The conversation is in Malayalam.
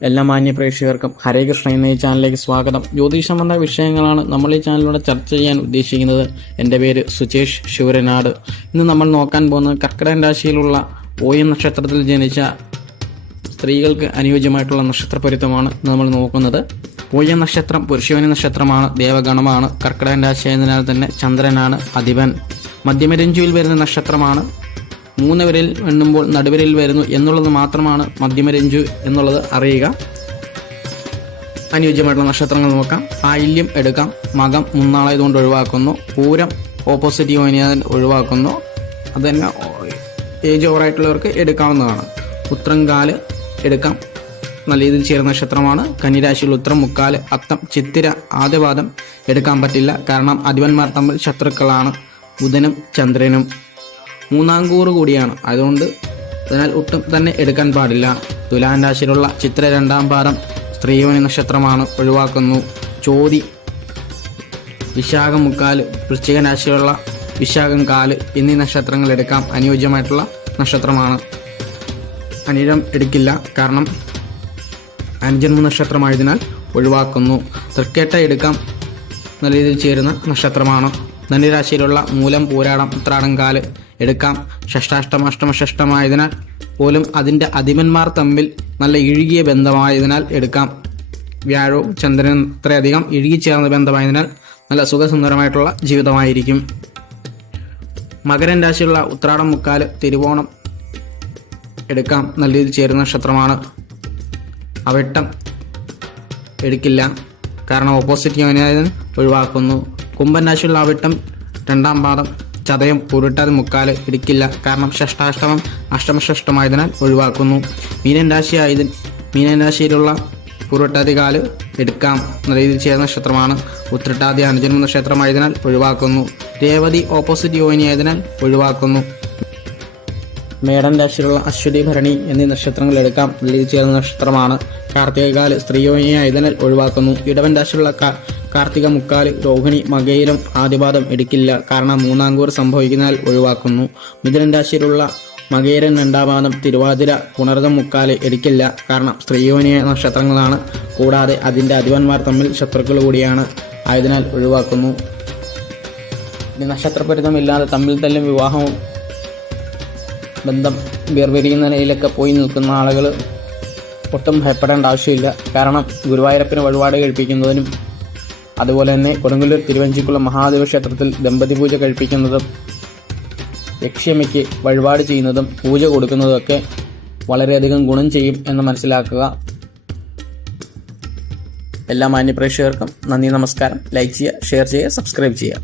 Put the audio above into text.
എല്ലാ മാന്യ പ്രേക്ഷകർക്കും ഹരേ കൃഷ്ണ എന്ന ഈ ചാനലിലേക്ക് സ്വാഗതം. ജ്യോതിഷ സംബന്ധ വിഷയങ്ങളാണ് നമ്മൾ ഈ ചാനലിലൂടെ ചർച്ച ചെയ്യാൻ ഉദ്ദേശിക്കുന്നത്. എൻ്റെ പേര് സുജേഷ് ശൂരനാട്. ഇന്ന് നമ്മൾ നോക്കാൻ പോകുന്നത് കർക്കിടക രാശിയിലുള്ള ഓയം നക്ഷത്രത്തിൽ ജനിച്ച സ്ത്രീകൾക്ക് അനുയോജ്യമായിട്ടുള്ള നക്ഷത്ര പൊരുത്തമാണ് നമ്മൾ നോക്കുന്നത്. പൂയം നക്ഷത്രം പുരുഷയോനി നക്ഷത്രമാണ്, ദേവഗണമാണ്. കർക്കിടക രാശി ആയതിനാൽ തന്നെ ചന്ദ്രനാണ് അധിപൻ. മധ്യമരഞ്ജുവിൽ വരുന്ന നക്ഷത്രമാണ്. 3 വിരൽ എണ്ണുമ്പോൾ നടുവിരൽ വരുന്നു എന്നുള്ളത് മാത്രമാണ് മധ്യമരഞ്ജു എന്നുള്ളത് അറിയുക. അനുയോജ്യമായിട്ടുള്ള നക്ഷത്രങ്ങൾ നോക്കാം. ആയില്യം എടുക്കാം, മകം മുന്നാളായതുകൊണ്ട് ഒഴിവാക്കുന്നു. പൂരം ഓപ്പോസിറ്റ് യോനിയാൽ ഒഴിവാക്കുന്നു. അത് തന്നെ ഏജ് ഓവറായിട്ടുള്ളവർക്ക് എടുക്കാവുന്നതാണ്. ഉത്രംകാല് എടുക്കാം, നല്ല രീതിയിൽ ചേരുന്ന നക്ഷത്രമാണ്. കന്നിരാശിയിൽ ഉത്രം, മുക്കാല്, അത്തം, ചിത്തിര, ആദ്യപാദം എടുക്കാൻ പറ്റില്ല. കാരണം അധിപന്മാർ തമ്മിൽ ശത്രുക്കളാണ്, ബുധനും ചന്ദ്രനും. 3-ാം കൂറ് കൂടിയാണ്, അതിനാൽ ഒട്ടും തന്നെ എടുക്കാൻ പാടില്ല. തുലാം രാശിയിലുള്ള ചിത്ര 2-ാം പാദം സ്ത്രീയോനി നക്ഷത്രമാണ്, ഒഴിവാക്കുന്നു. ചോതി, വിശാഖം മുക്കാല്, വൃശ്ചിക രാശിയിലുള്ള വിശാഖം കാല് എന്നീ നക്ഷത്രങ്ങൾ എടുക്കാം. അനുയോജ്യമായിട്ടുള്ള നക്ഷത്രമാണ്. അനിഴം എടുക്കില്ല, കാരണം അഞ്ചൻമു നക്ഷത്രമായതിനാൽ ഒഴിവാക്കുന്നു. തൃക്കേട്ട എടുക്കാം, നല്ല രീതിയിൽ ചേരുന്ന നക്ഷത്രമാണ്. ധനുരാശിയിലുള്ള മൂലം, പൂരാടം, ഉത്രാടം കാല് എടുക്കാം. ഷഷ്ടാഷ്ടമായതിനാൽ പോലും അതിൻ്റെ അധിപന്മാർ തമ്മിൽ നല്ല ഇഴുകിയ ബന്ധമായതിനാൽ എടുക്കാം. വ്യാഴവും ചന്ദ്രനും അത്രയധികം ഇഴുകിച്ചേർന്ന ബന്ധമായതിനാൽ നല്ല സുഖസുന്ദരമായിട്ടുള്ള ജീവിതമായിരിക്കും. മകരൻ രാശിയുള്ള ഉത്രാടം മുക്കാല്, തിരുവോണം എടുക്കാം, നല്ല രീതിയിൽ ചേരുന്ന നക്ഷത്രമാണ്. അവിട്ടം എടുക്കില്ല, കാരണം ഓപ്പോസിറ്റ് യോനിയായതിനാൽ ഒഴിവാക്കുന്നു. കുംഭൻ രാശിയുള്ള അവിട്ടം 2-ാം പാദം, ചതയം, പുരുട്ടാതി മുക്കാല് എടുക്കില്ല, കാരണം ഷഷ്ടാഷ്ടമം അഷ്ടമഷഷ്ടമായതിനാൽ ഒഴിവാക്കുന്നു. മീനൻ രാശിയിലുള്ള പുരുട്ടാതി കാല് എടുക്കാം, നല്ല രീതിയിൽ ചേർന്ന നക്ഷത്രമാണ്. ഉത്രട്ടാതി അനുജന്മ നക്ഷത്രമായതിനാൽ ഒഴിവാക്കുന്നു. രേവതി ഓപ്പോസിറ്റ് യോനിയായതിനാൽ ഒഴിവാക്കുന്നു. മേടൻ രാശിയിലുള്ള അശ്വതി, ഭരണി എന്നീ നക്ഷത്രങ്ങൾ എടുക്കാം, നല്ല രീതിയിൽ ചേർന്ന നക്ഷത്രമാണ്. കാർത്തികകാല് സ്ത്രീയോനിയായതിനാൽ ഒഴിവാക്കുന്നു. ഇടവൻ രാശിയിലുള്ള കാർത്തിക മുക്കാല്, രോഹിണി, മകയിരം, ആദിപാദം എടുക്കില്ല, കാരണം 3-ാം കൂറ് സംഭവിക്കുന്നതിനാൽ ഒഴിവാക്കുന്നു. മിഥുനൻ രാശിയിലുള്ള മകയിരം 2-ാം പാദം, തിരുവാതിര, പുണർദം മുക്കാല് എടുക്കില്ല, കാരണം സ്ത്രീയോനിയ നക്ഷത്രങ്ങളാണ്. കൂടാതെ അതിൻ്റെ അധിപന്മാർ തമ്മിൽ ശത്രുക്കൾ കൂടിയാണ്, ആയതിനാൽ ഒഴിവാക്കുന്നു. നക്ഷത്രപരിതമില്ലാതെ തമ്മിൽ തല്ലും വിവാഹവും ബന്ധം വേർപിരിയുന്ന നിലയിലൊക്കെ പോയി നിൽക്കുന്ന ആളുകൾ ഒട്ടും ഭയപ്പെടേണ്ട ആവശ്യമില്ല. കാരണം ഗുരുവായൂരപ്പന് വഴിപാട് കഴിപ്പിക്കുന്നതിനും അതുപോലെ തന്നെ കൊടുങ്ങല്ലൂർ തിരുവഞ്ചിക്കുളം മഹാദേവ ക്ഷേത്രത്തിൽ ദമ്പതി പൂജ കഴിപ്പിക്കുന്നതും യക്ഷിയമ്മയ്ക്ക് വഴിപാട് ചെയ്യുന്നതും പൂജ കൊടുക്കുന്നതും ഒക്കെ വളരെയധികം ഗുണം ചെയ്യും എന്ന് മനസ്സിലാക്കുക. എല്ലാ മാന്യപ്രേക്ഷകർക്കും നന്ദി, നമസ്കാരം. ലൈക്ക് ചെയ്യുക, ഷെയർ ചെയ്യുക, സബ്സ്ക്രൈബ് ചെയ്യുക.